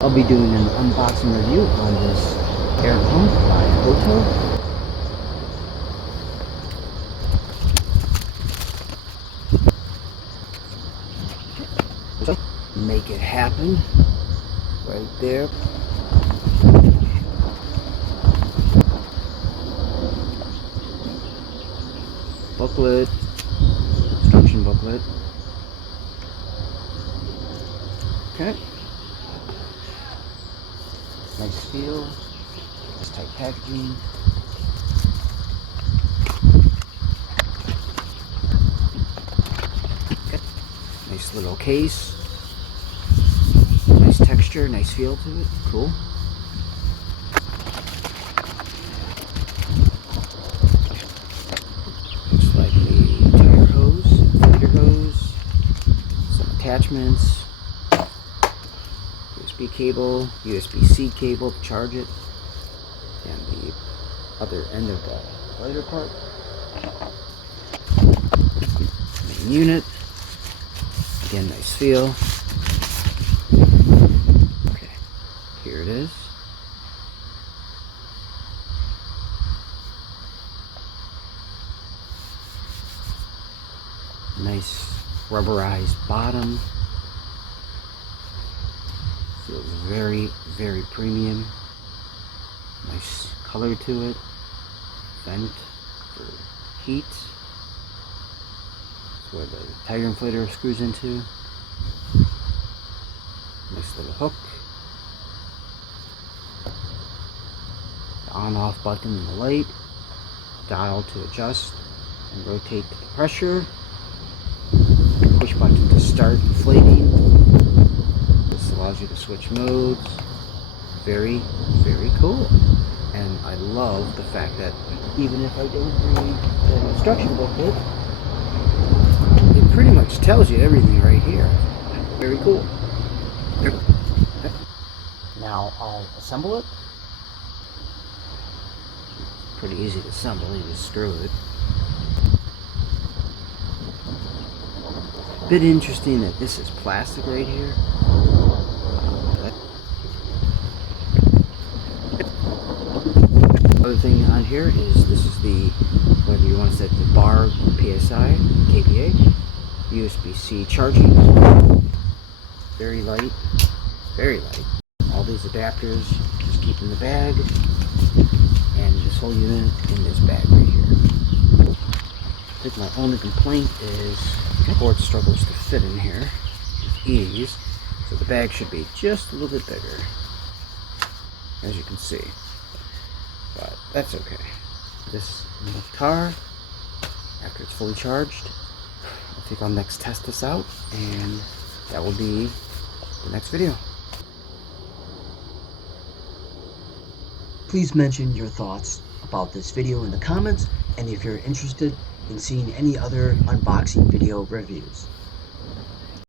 I'll be doing an unboxing review on this air pump by Hoto. Make it happen right there. Booklet, instruction booklet. Okay. Nice feel. Nice tight packaging. Okay. Nice little case. Nice texture, nice feel to it. Cool. Looks like a tire hose, inflator hose, some attachments, USB cable, USB-C cable to charge it, and the other end of the lighter part. Main unit. Again, nice feel. Okay, here it is. Nice rubberized bottom. Feels very, very premium. Nice color to it. Vent for heat. That's where the tire inflator screws into. Nice little hook. The on-off button in the light. Dial to adjust and rotate the pressure. Push button to start inflating. This allows you to switch modes. Very, very cool. And I love the fact that even if I don't read the instruction booklet, it pretty much tells you everything right here. Very cool. Now I'll assemble it. Pretty easy to assemble, you just screw it. Bit interesting that this is plastic right here. Other thing on here is this is the, whether you want to set the bar or PSI, kVA, USB-C charging. Very light, very light. All these adapters just keep in the bag, and this whole unit in this bag right here. I think my only complaint is the cord struggles to fit in here with ease, so the bag should be just a little bit bigger, as you can see. But that's okay. This in the car, after it's fully charged, I think I'll next test this out, and that will be the next video. Please mention your thoughts about this video in the comments, and if you're interested in seeing any other unboxing video reviews.